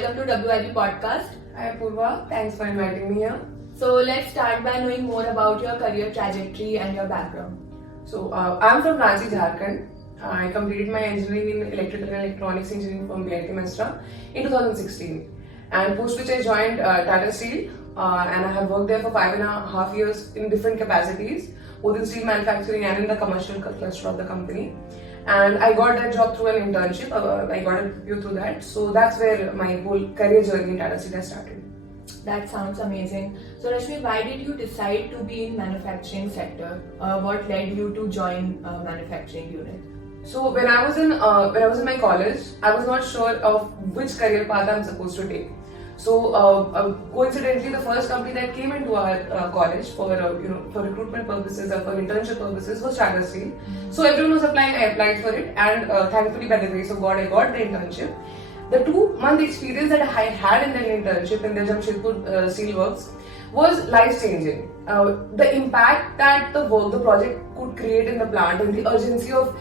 welcome to WIBe podcast. Hi Purva, thanks for inviting me here. So let's start by knowing more about your career trajectory and your background. So I'm from Ranchi, Jharkhand. I completed my engineering in electrical and electronics engineering from BIT Mesra in 2016. And post which I joined Tata Steel and I have worked there for 5.5 years in different capacities, both in steel manufacturing and in the commercial cluster of the company. And I got that job through an internship. I got a review through that. So that's where my whole career journey in Tata Steel has started. That sounds amazing. So Rashmi, why did you decide to be in manufacturing sector? What led you to join manufacturing unit? So when I was in my college, I was not sure of which career path I'm supposed to take. So coincidentally, the first company that came into our college for for recruitment purposes or for internship purposes was Tata Steel. So everyone was applying. I applied for it, and thankfully, by the grace of God, I got the internship. The 2-month experience that I had in that internship in the Jamshedpur Steel Works was life-changing. The impact that the project could create in the plant, and the urgency of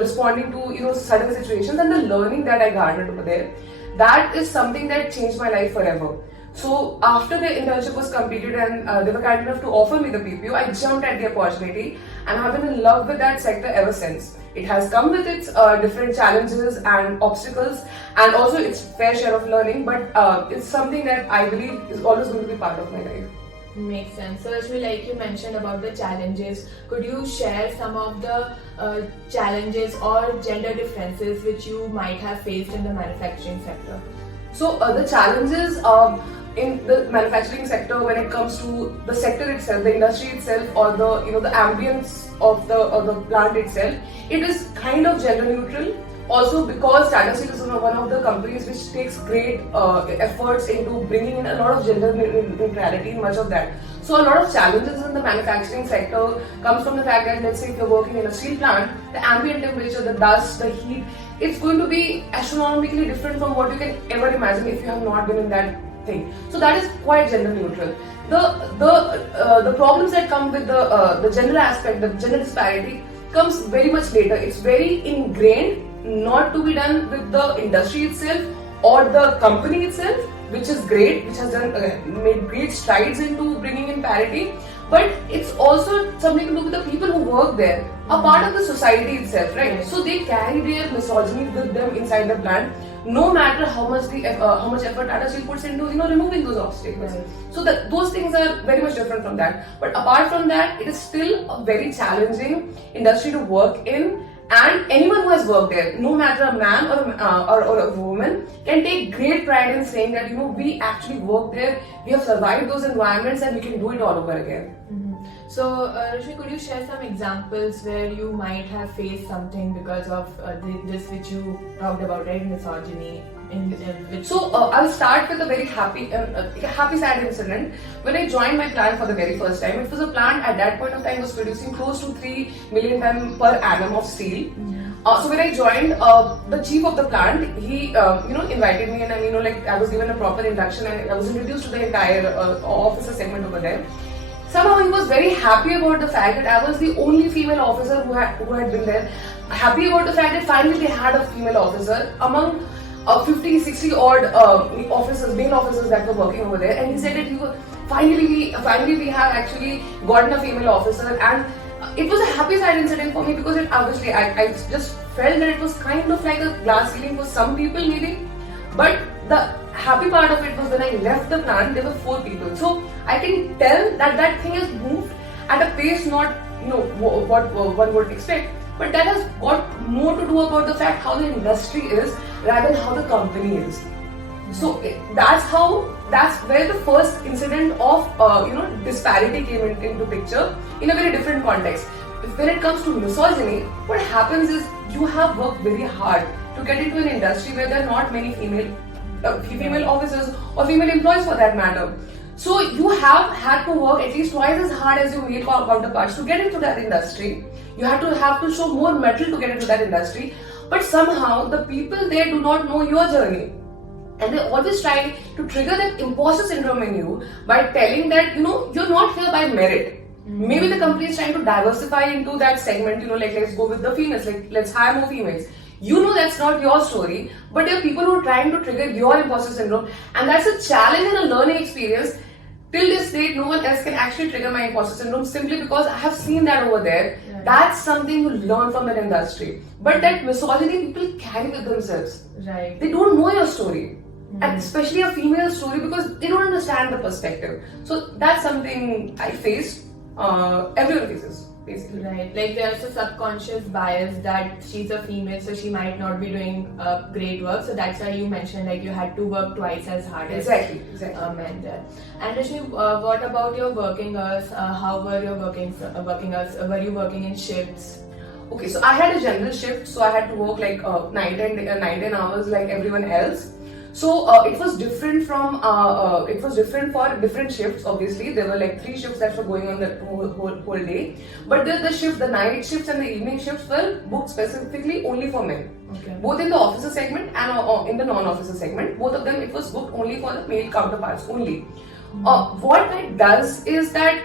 responding to sudden situations, and the learning that I garnered over there, that is something that changed my life forever. So after the internship was completed and they were kind enough to offer me the PPO, I jumped at the opportunity and I've been in love with that sector ever since. It has come with its different challenges and obstacles and also its fair share of learning, but it's something that I believe is always going to be part of my life. Makes sense. So Rashmi, like you mentioned about the challenges, could you share some of the challenges or gender differences which you might have faced in the manufacturing sector? So the challenges in the manufacturing sector when it comes to the sector itself, the industry itself, or the ambience of the plant itself, it is kind of gender neutral. Also, because Tata Steel is one of the companies which takes great efforts into bringing in a lot of gender neutrality in much of that. So a lot of challenges in the manufacturing sector comes from the fact that, let's say if you're working in a steel plant, the ambient temperature, the dust, the heat, it's going to be astronomically different from what you can ever imagine if you have not been in that thing. So that is quite gender neutral. The problems that come with the gender aspect, the gender disparity, comes very much later. It's very ingrained, not to be done with the industry itself or the company itself, which is great, which has done made great strides into bringing in parity, but it's also something to do with the people who work there, a part of the society itself, right? So they carry their misogyny with them inside the plant, no matter how much effort Tata Steel puts into removing those obstacles. Right. So those things are very much different from that. But apart from that, it is still a very challenging industry to work in. And anyone who has worked there, no matter a man or a woman, can take great pride in saying that we actually worked there, we have survived those environments, and we can do it all over again. Mm-hmm. So, Rashmi, could you share some examples where you might have faced something because of this which you talked about, right? Misogyny. So I'll start with a very happy sad incident. When I joined my plant for the very first time, it was a plant at that point of time was producing close to 3 million ton per annum of steel. So when I joined, the chief of the plant, he invited me, and I was given a proper induction, and I was introduced to the entire officer segment over there. Somehow he was very happy about the fact that I was the only female officer who had been there. Happy about the fact that finally they had a female officer among 50, 60 odd male officers that were working over there, and he said that finally we have actually gotten a female officer, and it was a happy side incident for me because it obviously I just felt that it was kind of like a glass ceiling for some people maybe, but the happy part of it was when I left the plant there were 4 people. So I can tell that thing has moved at a pace not what one would expect. But that has got more to do about the fact how the industry is rather than how the company is. So that's where the first incident of disparity came into picture in a very different context. When it comes to misogyny, what happens is you have worked very hard to get into an industry where there are not many female officers or female employees for that matter. So you have had to work at least twice as hard as your male counterparts to get into that industry. You have to show more mettle to get into that industry. But somehow the people there do not know your journey. And they always try to trigger that imposter syndrome in you by telling that, you're not here by merit. Maybe the company is trying to diversify into that segment, let's go with the females, let's hire more females. You know that's not your story, but there are people who are trying to trigger your imposter syndrome, and that's a challenge and a learning experience. Till this date, no one else can actually trigger my imposter syndrome simply because I have seen that over there. Right. That's something you learn from that industry. But that misogyny people carry with themselves. Right. They don't know your story. And especially a female story, because they don't understand the perspective. So that's something I faced. Everyone faces, basically. Right, like there's a subconscious bias that she's a female, so she might not be doing great work. So that's why you mentioned like you had to work twice as hard as Exactly. men there. And Rashmi, what about your working hours? How were your working hours? Were you working in shifts? Okay, so I had a general shift, so I had to work like 9-10 hours like everyone else. So it was different from it was different for different shifts. Obviously, there were like 3 shifts that were going on the whole day. But the night shifts and the evening shifts were booked specifically only for men. Okay. Both in the officer segment and in the non-officer segment. Both of them, it was booked only for the male counterparts only. What that does is that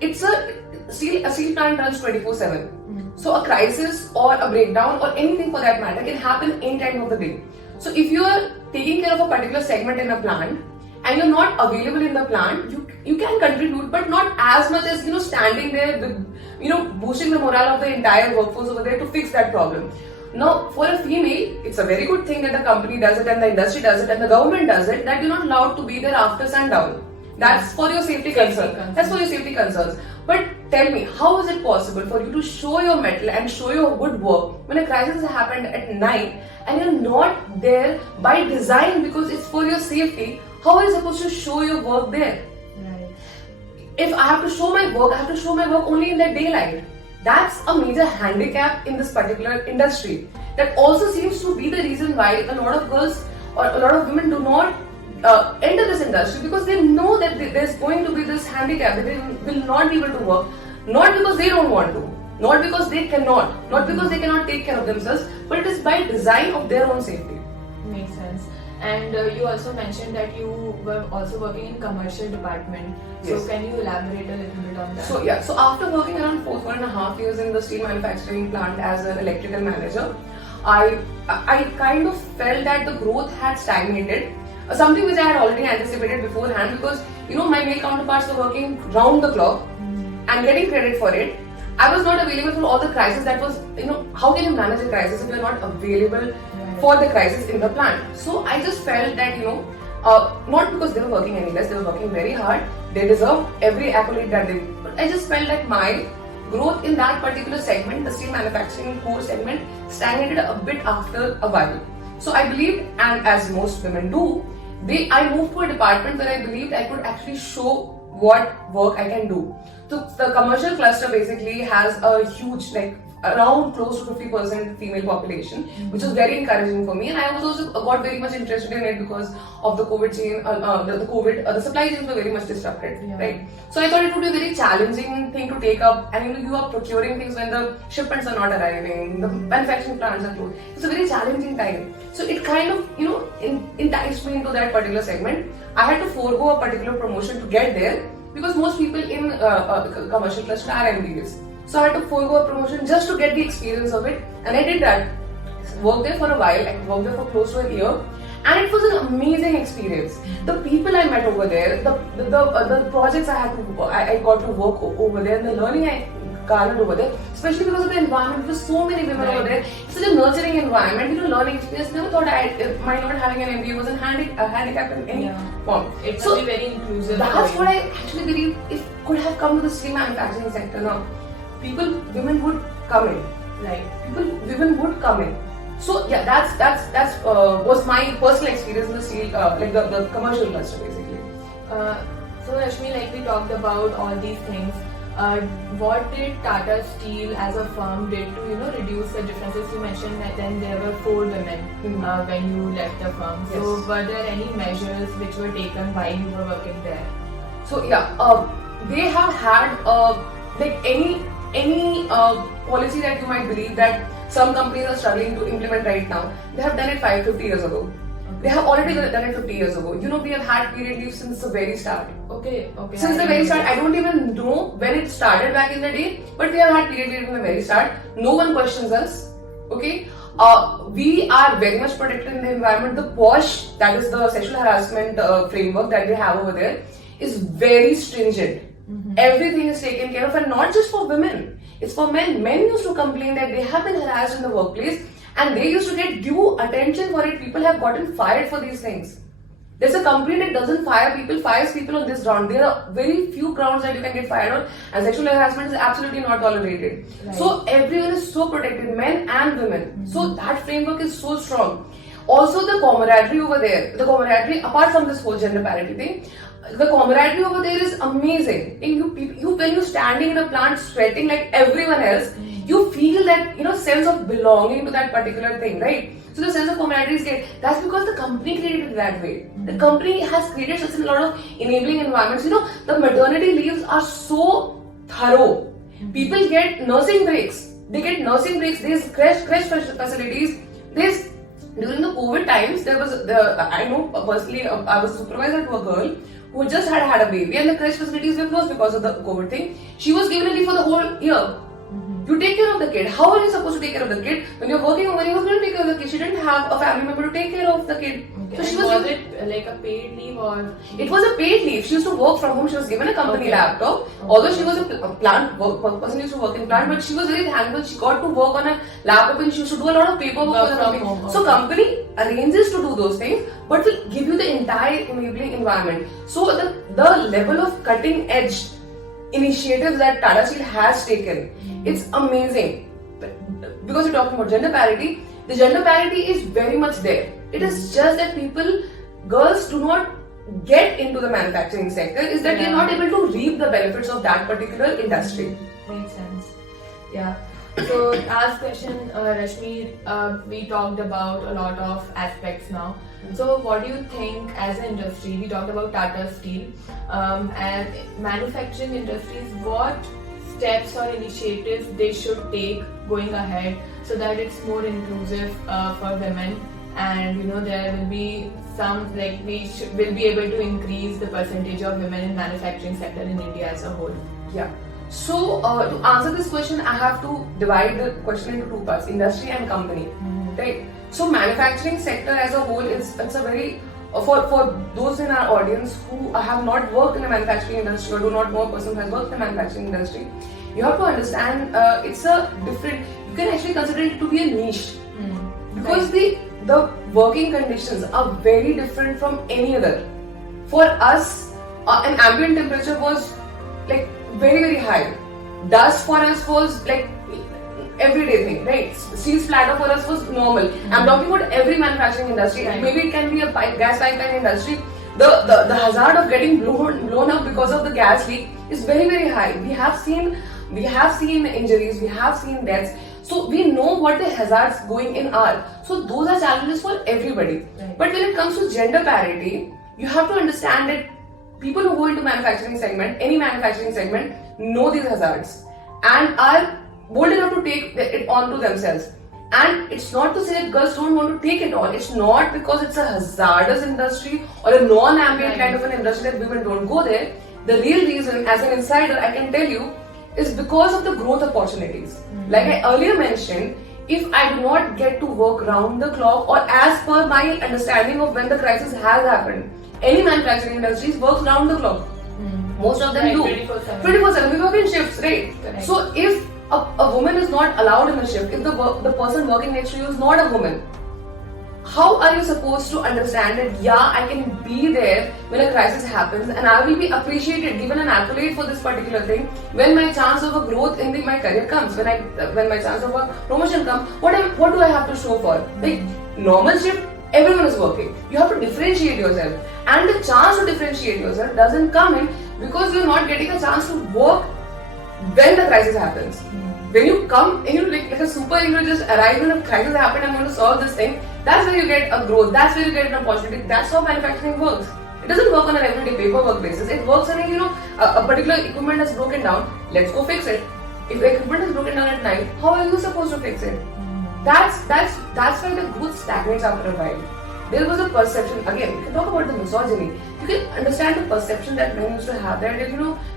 it's a steel plant runs 24/7. So a crisis or a breakdown or anything for that matter can happen any time of the day. So if you are taking care of a particular segment in a plant and you're not available in the plant, you can contribute, but not as much as standing there with boosting the morale of the entire workforce over there to fix that problem. Now, for a female, it's a very good thing that the company does it and the industry does it and the government does it, that you're not allowed to be there after sundown. That's for your safety concerns. That's for your safety concerns. But tell me, how is it possible for you to show your mettle and show your good work when a crisis has happened at night and you're not there by design because it's for your safety? How are you supposed to show your work there? Right. If I have to show my work, I have to show my work only in the daylight. That's a major handicap in this particular industry. That also seems to be the reason why a lot of girls or a lot of women do not enter this industry, because they know that there's going to be this handicap, that they will not be able to work, not because they don't want to, not because they cannot, not because they cannot take care of themselves, but it is by design of their own safety. Makes sense. And you also mentioned that you were also working in commercial department. Yes. So can you elaborate a little bit on that? So after working around 4.5 years in the steel manufacturing plant as an electrical manager, I kind of felt that the growth had stagnated. Something which I had already anticipated beforehand, because my male counterparts were working round the clock and getting credit for it. I was not available for all the crisis that was, how can you manage a crisis if you're not available for the crisis in the plant? So I just felt that, not because they were working any less, they were working very hard. They deserved every accolade that they, but I just felt like my growth in that particular segment, the steel manufacturing core segment, stagnated a bit after a while. So I believed, and as most women do, I moved to a department where I believed I could actually show what work I can do. So the commercial cluster basically has a huge, around close to 50% female population, which was very encouraging for me, and I was also got very much interested in it because of the COVID chain. The supply chains were very much disrupted, right? So I thought it would be a very challenging thing to take up, and you are procuring things when the shipments are not arriving, the manufacturing plants are closed. It's a very challenging time. So it kind of enticed me into that particular segment. I had to forego a particular promotion to get there because most people in commercial cluster are MBAs. So I had to forego a promotion just to get the experience of it, and I did that. Worked there for a while. I worked there for close to a year, and it was an amazing experience. The people I met over there, the projects I got to work over there, and the learning I garnered over there, especially because of the environment. There were so many women over there. It's such a nurturing environment. Learning experience. Never thought my not having an MBA was a handicap in any form. It's so very inclusive. That's what I actually believe. If could have come to the steel manufacturing sector now, women would come in. Right. Women would come in. So yeah, that's was my personal experience in the steel, the commercial cluster basically. So Rashmi, like we talked about all these things, what did Tata Steel as a firm did to reduce the differences? You mentioned that then there were 4 women when you left the firm. So were there any measures which were taken while you were working there? So yeah, they have had any policy that you might believe that some companies are struggling to implement right now. They have done it 50 years ago. Okay. They have already done it 50 years ago. We have had period leave since the very start. Okay. Since the very start, I don't even know when it started back in the day, but we have had period leave from the very start. No one questions us. Okay, we are very much protected in the environment. The POSH, that is the sexual harassment framework that they have over there, is very stringent. Everything is taken care of, and not just for women. It's for men. Men used to complain that they have been harassed in the workplace, and they used to get due attention for it. People have gotten fired for these things. There's a company that doesn't fire people, fires people on this ground. There are very few grounds that you can get fired on, and sexual harassment is absolutely not tolerated. Right. So everyone is so protected, men and women. So that framework is so strong. Also, the camaraderie over there, apart from this whole gender parity thing, the camaraderie over there is amazing. And when you're standing in a plant sweating like everyone else, you feel that sense of belonging to that particular thing, right? So the sense of camaraderie is great. That's because the company created it that way. The company has created such a lot of enabling environments. The maternity leaves are so thorough. People get nursing breaks. They get nursing breaks. There's creche facilities. During the COVID times, there was I know personally, I was a supervisor to a girl who just had a baby, and the creche facilities were closed because of the COVID thing. She was given a leave for the whole year. You take care of the kid. How are you supposed to take care of the kid? When you're working woman, you was going to take care of the kid. She didn't have a family member to take care of the kid. Okay. So she was it like a paid leave or? It was a paid leave. She used to work from home. She was given a company laptop. Although she was a plant person, used to work in plant, but she was very thankful. She got to work on a laptop and she used to do a lot of paperwork for the company. Home. So company arranges to do those things, but will give you the entire enabling environment. So the level of cutting edge initiatives that Tata Steel has taken, it's amazing. Because we're talking about gender parity, the gender parity is very much there. It is just that girls do not get into the manufacturing sector, is that they're not able to reap the benefits of that particular industry. Makes sense. Yeah. So, last question, Rashmi, we talked about a lot of aspects now. So, what do you think as an industry? We talked about Tata Steel and manufacturing industries. What steps or initiatives they should take going ahead so that it's more inclusive for women, and there will be some will be able to increase the percentage of women in manufacturing sector in India as a whole. Yeah. So to answer this question, I have to divide the question into two parts: industry and company. Right. So manufacturing sector as a whole it's a very for those in our audience who have not worked in the manufacturing industry or do not know a person who has worked in the manufacturing industry, you have to understand it's a different. You can actually consider it to be a niche because the working conditions are very different from any other. For us, an ambient temperature was like very very high. Dust for us was like everyday thing, right? Steel splatter for us was normal. I'm talking about every manufacturing industry. Right. Maybe it can be a gas pipeline industry. The hazard of getting blown up because of the gas leak is very very high. We have seen injuries, we have seen deaths. So we know what the hazards going in are. So those are challenges for everybody. Right. But when it comes to gender parity, you have to understand that people who go into manufacturing segment, any manufacturing segment, know these hazards and are bold enough to take it on to themselves. And it's not to say that girls don't want to take it on. It's not because it's a hazardous industry or a non-ambient kind of an industry that women don't go there. The real reason, as an insider, I can tell you, is because of the growth opportunities. Like I earlier mentioned, if I do not get to work round the clock or as per my understanding of when the crisis has happened, any manufacturing industries works round the clock. Most of them do. 24/7. We work in shifts, right? Correct. So if a woman is not allowed in a shift, if the person working next to you is not a woman, how are you supposed to understand that I can be there when a crisis happens and I will be appreciated, given an accolade for this particular thing when my chance of a growth in my career comes, when my chance of a promotion comes, what do I have to show for? Like normal shift, everyone is working. You have to differentiate yourself, and the chance to differentiate yourself doesn't come in because you're not getting a chance to work when the crisis happens. When you come and you like a superhero just arrive when a crisis happened, I'm going to solve this thing. That's where you get a growth. That's where you get an opportunity. That's how manufacturing works. It doesn't work on an everyday paperwork basis. It works on a particular equipment has broken down. Let's go fix it. If the equipment is broken down at night, how are you supposed to fix it? That's why the growth stagnates after a while. There was a perception, again, we can talk about the misogyny. You can understand the perception that men used to have that,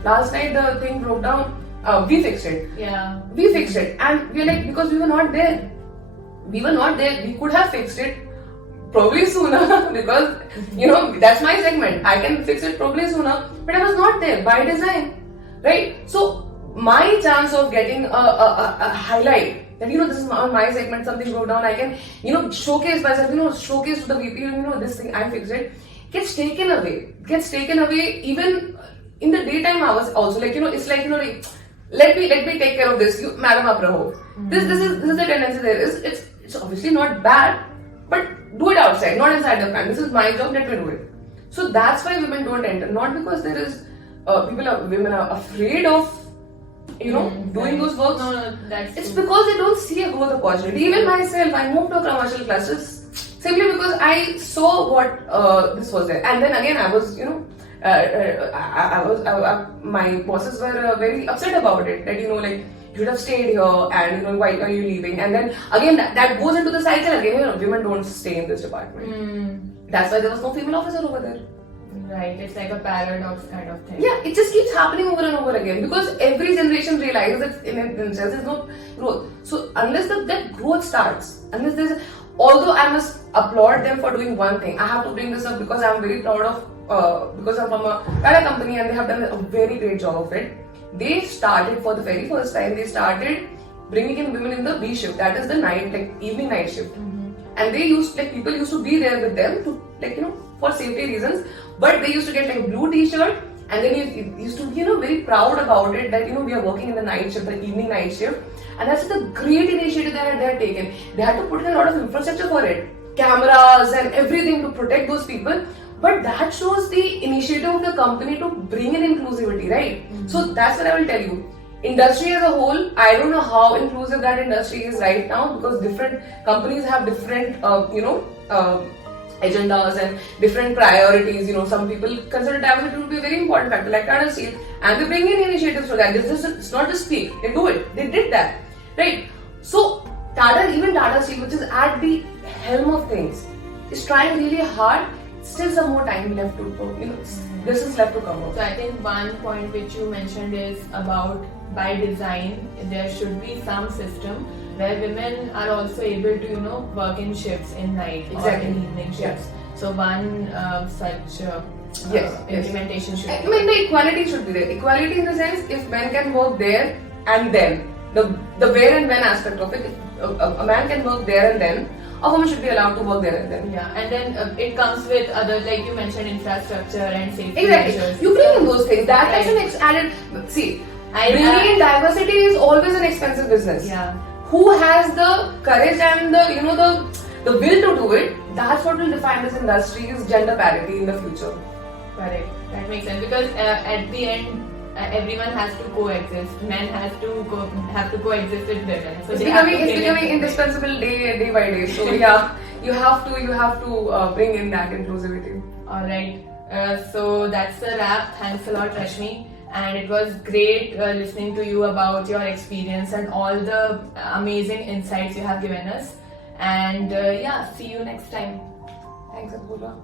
last night the thing broke down, we fixed it. Yeah. We fixed it. And we're like, because we were not there. we were not there. We could have fixed it probably sooner because that's my segment. I can fix it probably sooner, but I was not there by design, right? So my chance of getting a highlight that this is on my segment, something broke down, I can showcase myself, showcase to the VP, this thing I fixed it, gets taken away even in the daytime hours also. Like it's like like, let me take care of this. You madam aap raho. This is the tendency there. It's obviously not bad, but do it outside, not inside the plant. This is my job, let me do it. So that's why women don't enter. Not because there is women are afraid of doing those works. No, that's it's true. because they don't see a growth opportunity. Even myself, I moved to commercial clusters simply because I saw what this was there. And then again, I was my bosses were very upset about it. That like you should have stayed here, and why are you leaving? And then again, that goes into the cycle again. Women don't stay in this department. That's why there was no female officer over there. Right, it's like a paradox kind of thing. Yeah, it just keeps happening over and over again because every generation realizes that in themselves there's no growth. So unless that growth starts, although I must applaud them for doing one thing, I have to bring this up because I'm very proud of, because I'm from a Tata company and they have done a very great job of it. They started for the very first time, they started bringing in women in the B shift, that is the night, like evening night shift. And they people used to be there with them to for safety reasons, but they used to get like a blue t-shirt and then you used to be very proud about it that we are working in the night shift, the evening night shift. And that's the great initiative that they had taken. They had to put in a lot of infrastructure for it, cameras and everything to protect those people. But that shows the initiative of the company to bring in inclusivity, right? So that's what I will tell you. Industry as a whole, I don't know how inclusive that industry is right now because different companies have different, agendas and different priorities. Some people consider diversity to be a very important factor, like Tata Steel, and they bring in initiatives for that. It's not just speak; they do it. They did that, right? So even Tata Steel, which is at the helm of things, is trying really hard. Still, some more time left to go. This is left to come out. So I think one point which you mentioned is about by design, there should be some system where women are also able to work in shifts in night or in evening shifts. So one such implementation should be. The equality should be there. Equality in the sense, if men can work there and then, the where and when aspect of it, if a man can work there and then, a woman should be allowed to work there and then. Yeah, and then it comes with other, like you mentioned, infrastructure and safety measures. You bring in those things. That is an added. See, bringing in diversity is always an expensive business. Yeah. Who has the courage and the will to do it? That's what will define this industry's gender parity in the future. Correct. That makes sense because at the end, everyone has to coexist. Men have to coexist with women. So it's becoming indispensable day by day. So yeah, you have to bring in that inclusivity. All right. So that's a wrap. Thanks a lot, Rashmi. And it was great listening to you about your experience and all the amazing insights you have given us. And see you next time. Thanks, Abdullah.